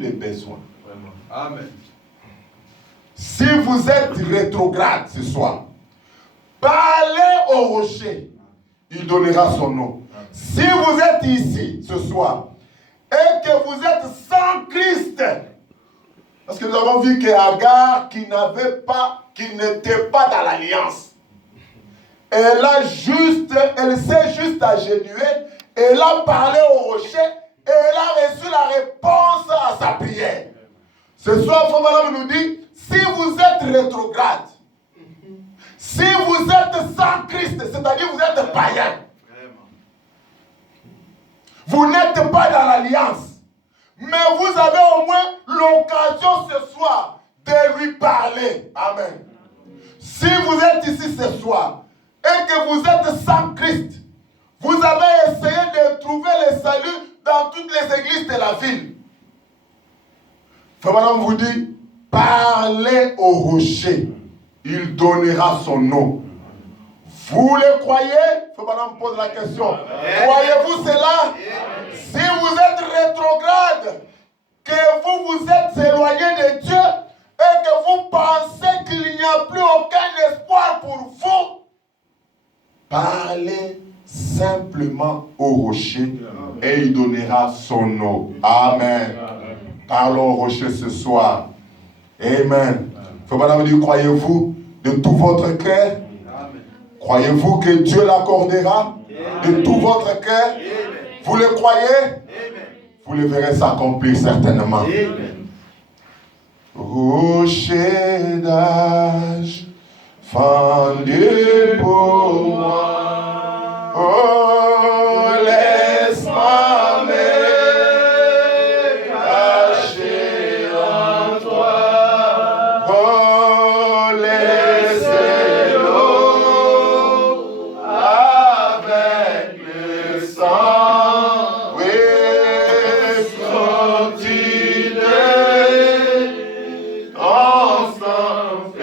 les besoins. Vraiment. Amen. Si vous êtes rétrograde ce soir, parlez au rocher, il donnera son eau. Si vous êtes ici ce soir et que vous êtes sans Christ, parce que nous avons vu qu'Agar qui n'était pas dans l'alliance, elle s'est juste agenouillée, elle a parlé au rocher et elle a reçu la réponse à sa prière. Ce soir, Frère Madame nous dit, si vous êtes rétrograde, si vous êtes sans Christ, c'est-à-dire vous êtes païen, vous n'êtes pas dans l'alliance, mais vous avez au moins l'occasion ce soir de lui parler. Amen. Si vous êtes ici ce soir et que vous êtes sans Christ, vous avez essayé de trouver le salut dans toutes les églises de la ville. Frère Madame vous dit, parlez au rocher, il donnera son eau. Vous le croyez? Frère Madame pose la question. Croyez-vous cela? Si vous êtes rétrograde, que vous vous êtes éloigné de Dieu et que vous pensez qu'il n'y a plus aucun espoir pour vous, parlez simplement au rocher et il donnera son eau. Amen. Parlons au rocher ce soir. Amen. Frère Madame dit, croyez-vous de tout votre cœur? Croyez-vous que Dieu l'accordera de tout votre cœur? Vous le croyez? Vous le verrez s'accomplir certainement. Rocher d'âge, fendu pour moi, oh, laisse-moi me cacher en toi, oh, laisse l'eau avec le sang, oui, continuer ensemble,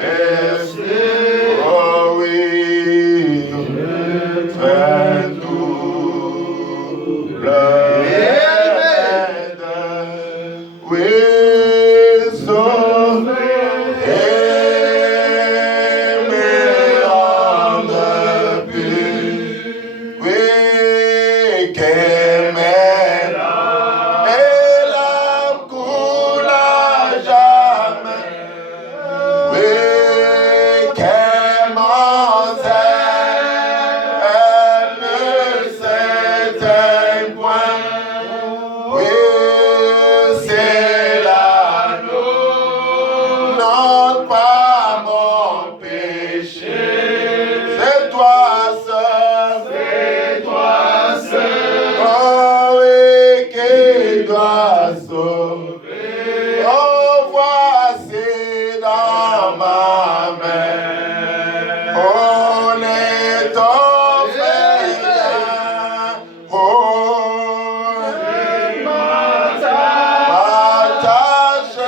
oh oui, très double aide, oui, sauver et me rendre pur, oui, qu'aimer et la coule à jamais, oui, qu'aimant elle ne s'éteint point, oui, c'est l'agneau, non pas mon péché, c'est toi seul, oh oui, qui doit sauver, oh voici dans ma main, oh les ton frère, oh m'attache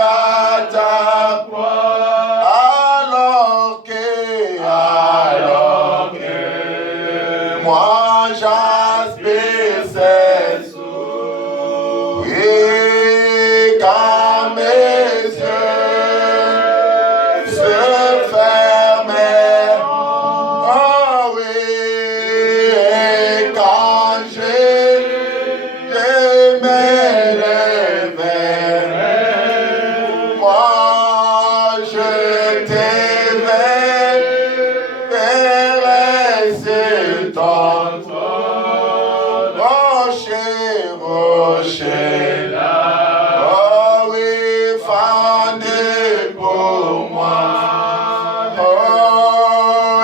à ta croix, alors que moi j'aspire ses sous, et quand mes yeux se fermaient, oh oui, et quand je me levais, moi je t'éveillerai sur ton trône, rocher, rocher, oh oui, fendu pour moi, oh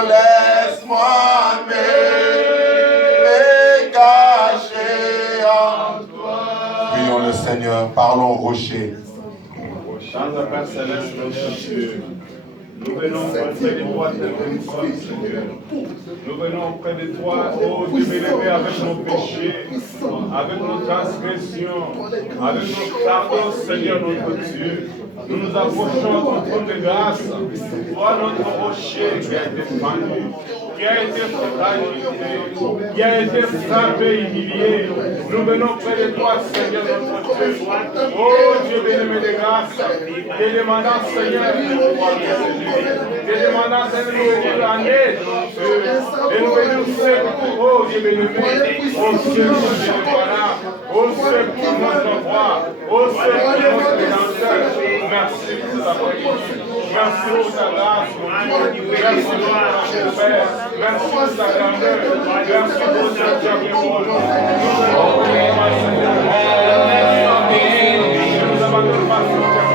laisse-moi me cacher en toi. Prions le Seigneur, parlons au rocher. Dans Père Céleste, nous venons auprès de toi, Seigneur. Nous venons auprès de toi, oh Dieu bien-aimé, avec nos péchés, avec nos transgressions, avec nos pardons, Seigneur notre Dieu. Nous nous approchons de ton trône de grâce. Toi, notre rocher qui a été fendu, qui a été fragilisé, qui a été frappé, humilié. Nous venons près de toi, Seigneur notre Dieu. Oh Dieu bien-aimé de grâce, te demandons, Seigneur, de nous te demandons, Seigneur, de nous venir en aide, de nous venir au secours, oh Dieu bien-aimé, au secours de voilà, au secours de notre roi, au secours de notre rédempteur. Merci pour ta bénédiction. Merci pour ta grâce, mon Dieu. Merci pour ta Père. Merci pour ta grandeur. Merci pour ce que tu as bien pour nous. Nous abandonnons pas sur ta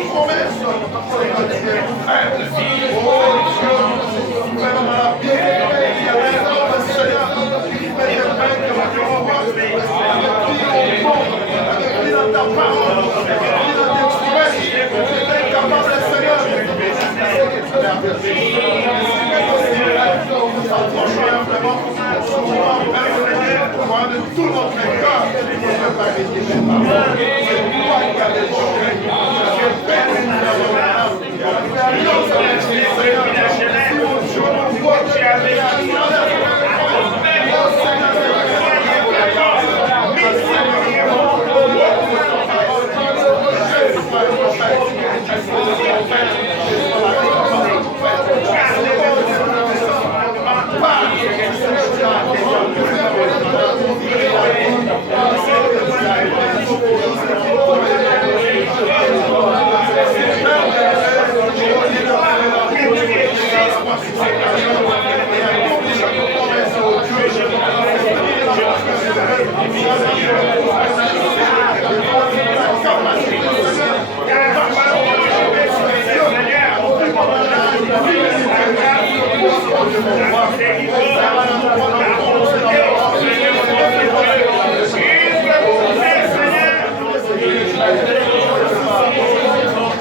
promesse. Oh Dieu, Père, dans la vie, il y a des hommes, Seigneur, qui fait des peines que tu envoies. Avec dans ta parole, avec dans tes promesses, tu es capable, Seigneur. Approche-moi vraiment, souvent, de tout notre cœur, ne peut pas rester tes paroles. C'est toi qui as des choses. Tu es Père et nous avons l'alliance avec le Seigneur. Si mon Dieu nous voit, tu as des alliances.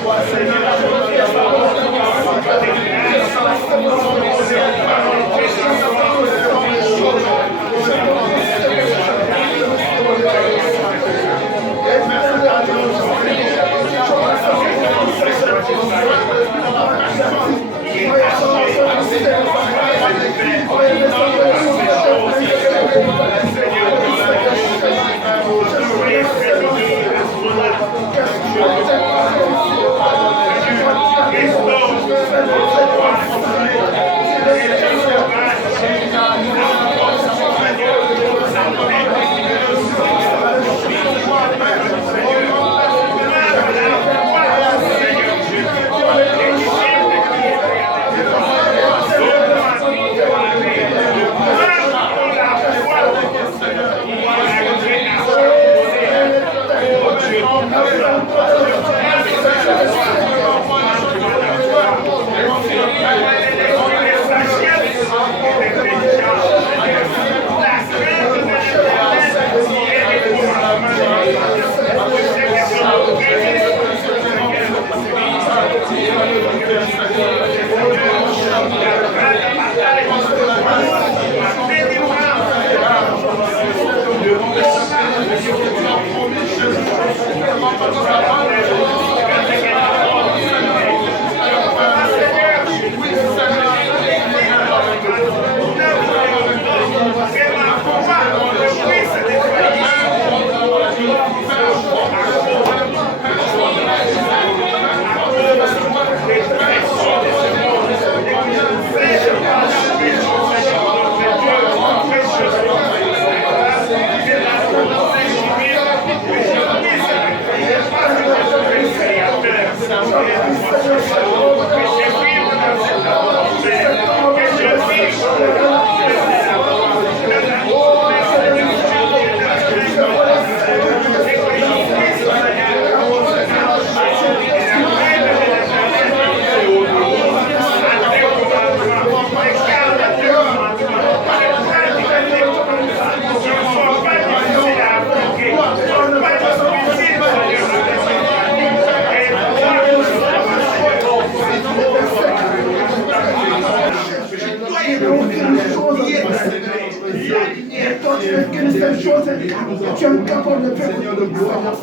Oh Seigneur, Tu es incapable de faire de gloire,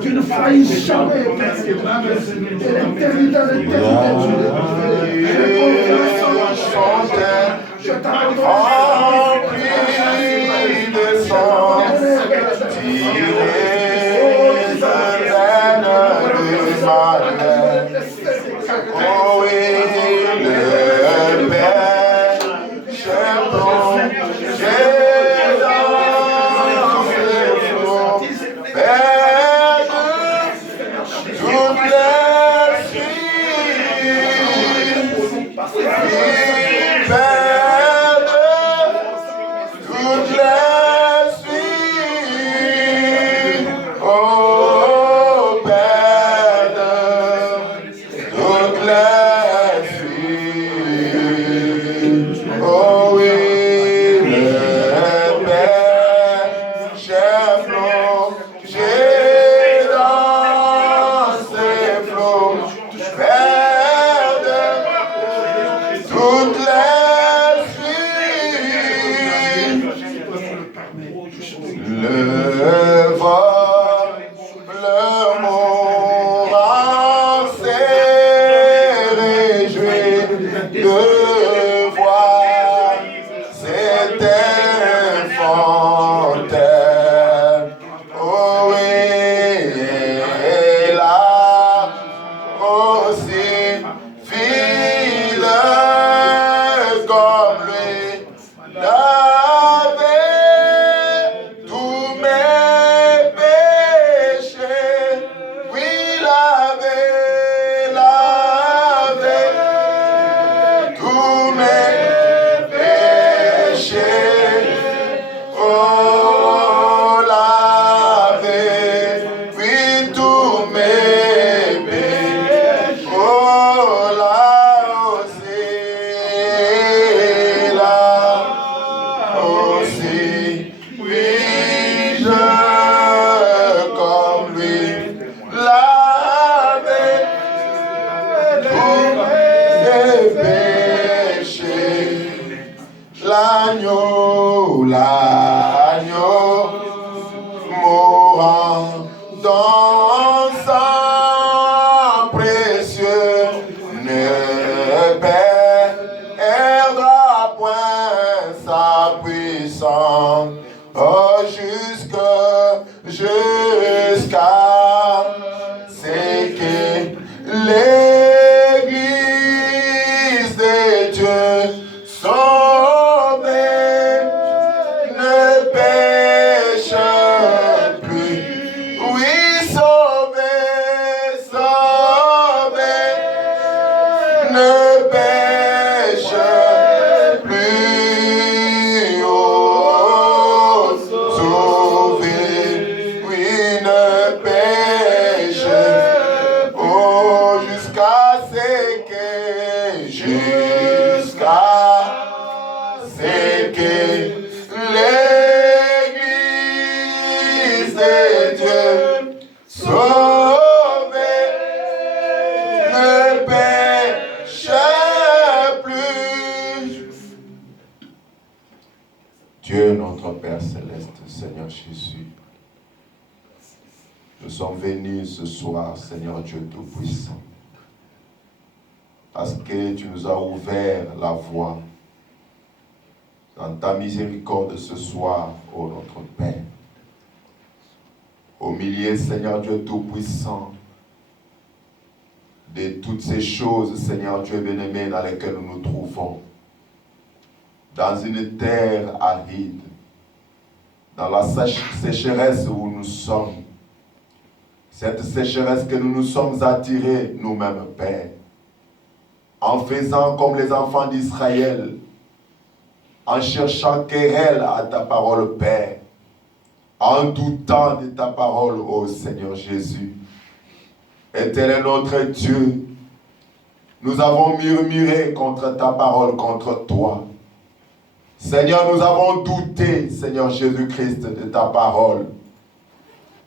tu ne faillis jamais, Père. De l'éternité à l'éternité, je t'abandonne. sommes venus ce soir, Seigneur Dieu Tout-Puissant, parce que tu nous as ouvert la voie dans ta miséricorde ce soir, ô notre Père. Au milieu, Seigneur Dieu Tout-Puissant, de toutes ces choses, Seigneur Dieu bien-aimé, dans lesquelles nous nous trouvons, dans une terre aride, dans la sécheresse où nous sommes, cette sécheresse que nous nous sommes attirés nous-mêmes, Père, en faisant comme les enfants d'Israël, en cherchant querelle à ta parole, Père, en doutant de ta parole, ô Seigneur Jésus. Éternel notre Dieu, nous avons murmuré contre ta parole, contre toi. Seigneur, nous avons douté, Seigneur Jésus-Christ, de ta parole.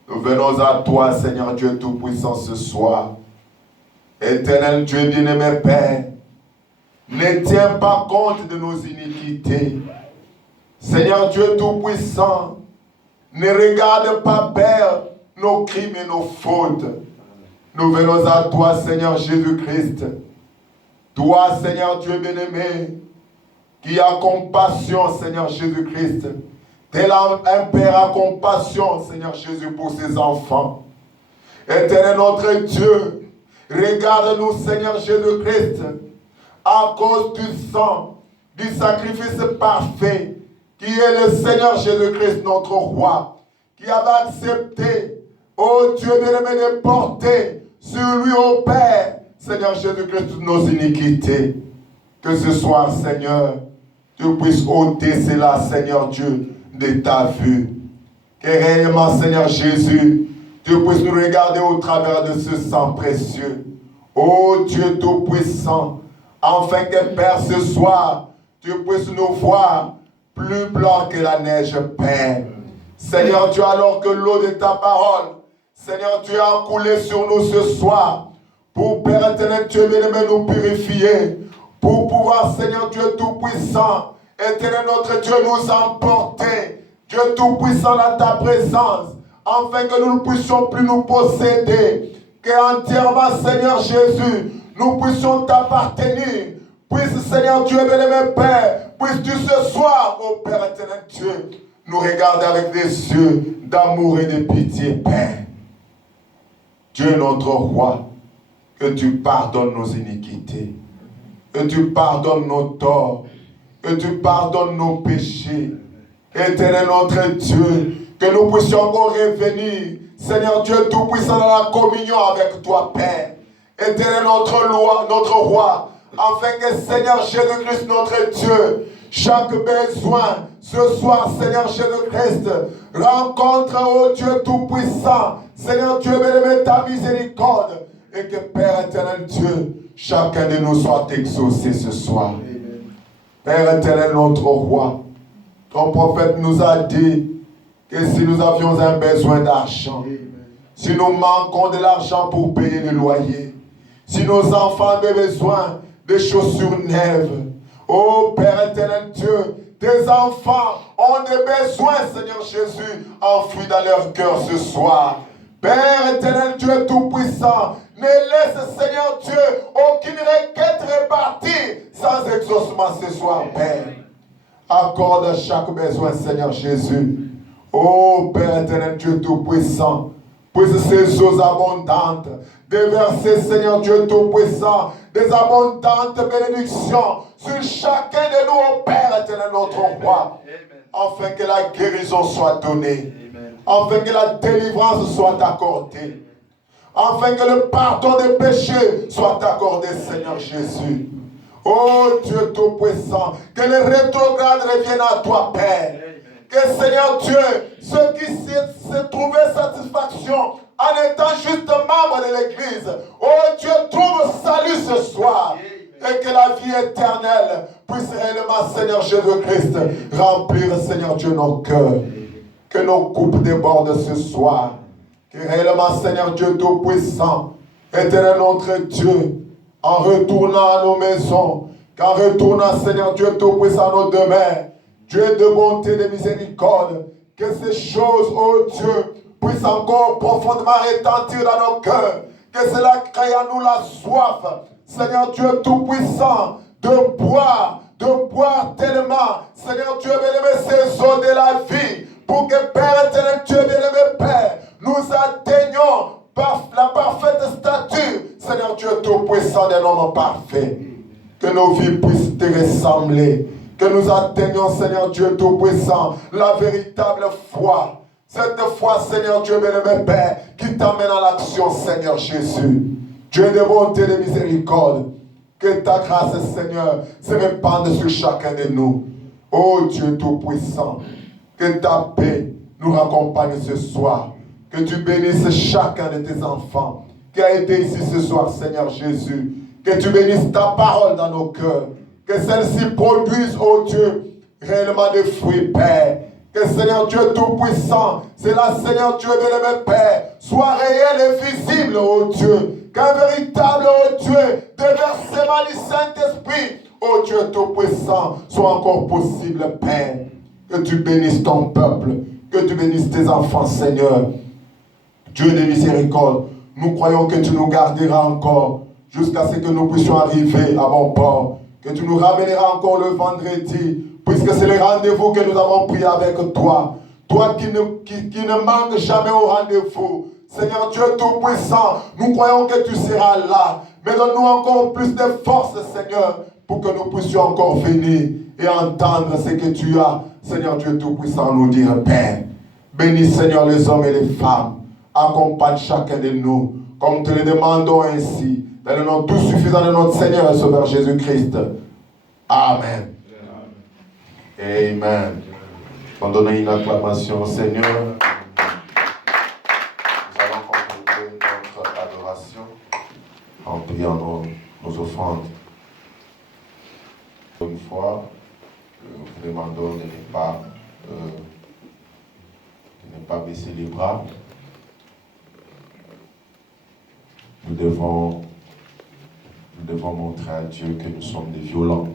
Nous venons à toi, Seigneur Dieu Tout-Puissant, ce soir. Éternel Dieu bien-aimé Père, ne tiens pas compte de nos iniquités. Seigneur Dieu Tout-Puissant, ne regarde pas, Père, nos crimes et nos fautes. Nous venons à toi, Seigneur Jésus-Christ. Toi, Seigneur Dieu bien-aimé, qui a compassion, Seigneur Jésus-Christ. Tel un père a compassion, Seigneur Jésus, pour ses enfants. Éternel notre Dieu, regarde-nous, Seigneur Jésus-Christ, à cause du sang, du sacrifice parfait, qui est le Seigneur Jésus-Christ, notre roi, qui avait accepté, ô Dieu bien-aimé, de porter sur lui, ô Père, Seigneur Jésus-Christ, toutes nos iniquités. Que ce soir, Seigneur, tu puisses ôter cela, Seigneur Dieu, de ta vue. Que réellement, Seigneur Jésus, tu puisses nous regarder au travers de ce sang précieux. Ô Dieu Tout-Puissant, afin que, Père, ce soir, tu puisses nous voir plus blanc que la neige, Père. Seigneur Dieu, alors que l'eau de ta parole, Seigneur Dieu, a coulé sur nous ce soir, pour, Père éternel, Dieu bien-aimé, nous purifier, pour pouvoir, Seigneur Dieu Tout-Puissant, éternel notre Dieu, nous emporter, Dieu Tout-Puissant, dans ta présence, afin que nous ne puissions plus nous posséder, qu'entièrement, Seigneur Jésus, nous puissions t'appartenir. Puisse, Seigneur Dieu bien-aimé Père, puisses-tu ce soir, ô Père éternel Dieu, nous regarder avec des yeux d'amour et de pitié, Père. Dieu notre roi, que tu pardonnes nos iniquités, que tu pardonnes nos torts, que tu pardonnes nos péchés. Éternel notre Dieu, que nous puissions encore revenir, Seigneur Dieu Tout-Puissant, dans la communion avec toi, Père. Éternel notre roi, afin que, Seigneur Jésus-Christ, notre Dieu, chaque besoin, ce soir, Seigneur Jésus-Christ, rencontre, ô Dieu Tout-Puissant, Seigneur Dieu, bien-aimé, ta miséricorde, et que, Père éternel Dieu, chacun de nous soit exaucé ce soir. Amen. Père éternel, notre roi, ton prophète nous a dit que si nous avions un besoin d'argent, si nous manquons de l'argent pour payer le loyer, si nos enfants ont besoin de chaussures neuves, ô Père éternel Dieu, tes enfants ont des besoins, Seigneur Jésus, enfouis dans leur cœur ce soir. Père éternel Dieu Tout-Puissant, ne laisse, Seigneur Dieu, aucune requête répartie sans exaucement ce soir, Père. Accorde chaque besoin, Seigneur Jésus. Ô Père éternel Dieu Tout-Puissant, puisse ces eaux abondantes déverser, Seigneur Dieu Tout-Puissant, des abondantes bénédictions sur chacun de nous, ô Père éternel notre roi, afin que la guérison soit donnée, afin que la délivrance soit accordée, afin que le pardon des péchés soit accordé, Seigneur Jésus. Oh Dieu Tout-Puissant, que les rétrogrades reviennent à toi, Père. Que, Seigneur Dieu, ceux qui se trouvaient satisfaction en étant juste membres de l'Église, oh Dieu, trouve salut ce soir. Et que la vie éternelle puisse réellement, Seigneur Jésus-Christ, remplir, Seigneur Dieu, nos cœurs. Que nos coupes débordent ce soir. Que réellement, Seigneur Dieu Tout-Puissant, éternel notre Dieu, en retournant à nos maisons, qu'en retournant, Seigneur Dieu Tout-Puissant, à nos demeures, Dieu de bonté et de miséricorde, que ces choses, oh Dieu, puisse encore profondément retentir dans nos cœurs. Que cela crée en nous la soif, Seigneur Dieu Tout-Puissant, de boire tellement, Seigneur Dieu bien-aimé, ces eaux de la vie, pour que Père éternel, Dieu bien-aimé Père, nous atteignions la parfaite stature, Seigneur Dieu Tout-Puissant, d'un homme parfait. Que nos vies puissent te ressembler. Que nous atteignions, Seigneur Dieu Tout-Puissant, la véritable foi. Cette foi, Seigneur Dieu bien-aimé Père, qui t'amène à l'action, Seigneur Jésus. Dieu de bonté et de miséricorde. Que ta grâce, Seigneur, se répande sur chacun de nous. Oh Dieu Tout-Puissant, que ta paix nous raccompagne ce soir. Que tu bénisses chacun de tes enfants qui a été ici ce soir, Seigneur Jésus. Que tu bénisses ta parole dans nos cœurs. Que celle-ci produise, oh Dieu, réellement des fruits, Père. Que Seigneur Dieu Tout-Puissant, c'est là, Seigneur Dieu bien-aimé Père, soit réel et visible, oh Dieu. Qu'un véritable, oh Dieu, déversement du Saint-Esprit, oh Dieu Tout-Puissant, soit encore possible, Père. Que tu bénisses ton peuple, que tu bénisses tes enfants, Seigneur. Dieu de miséricorde, nous croyons que tu nous garderas encore jusqu'à ce que nous puissions arriver à bon port. Que tu nous ramèneras encore le vendredi, puisque c'est le rendez-vous que nous avons pris avec toi. Toi qui ne manques jamais au rendez-vous. Seigneur Dieu Tout-Puissant, nous croyons que tu seras là. Mais donne-nous encore plus de force, Seigneur, pour que nous puissions encore venir et entendre ce que tu as, Seigneur Dieu Tout-Puissant, nous dire, Père. Bénis, Seigneur, les hommes et les femmes. Accompagne chacun de nous, comme te le demandons ainsi, dans le nom tout suffisant de notre Seigneur et Sauveur Jésus-Christ. Amen. Amen. On donne une acclamation au Seigneur. Nous allons conclure notre adoration en priant nos offrandes. Une fois, nous demandons de ne pas baisser les bras. Nous devons montrer à Dieu que nous sommes des violents.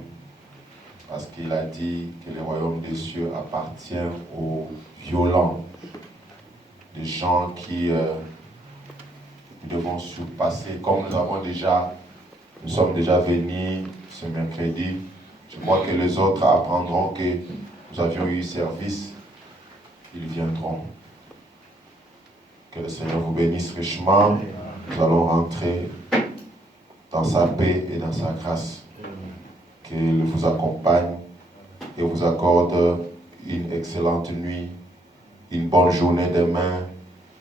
Parce qu'il a dit que le royaume des cieux appartient aux violents. Des gens qui devons surpasser. Comme nous sommes déjà venus ce mercredi, je crois que les autres apprendront que nous avions eu service. Ils viendront. Que le Seigneur vous bénisse richement. Nous allons rentrer dans sa paix et dans sa grâce. Qu'il vous accompagne et vous accorde une excellente nuit, une bonne journée demain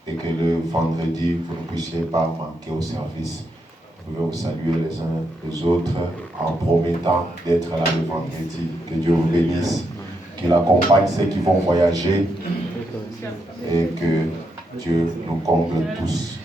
et que le vendredi, vous ne puissiez pas manquer au service. Vous pouvez vous saluer les uns les autres en promettant d'être là le vendredi. Que Dieu vous bénisse, qu'il accompagne ceux qui vont voyager et que Dieu nous comble tous.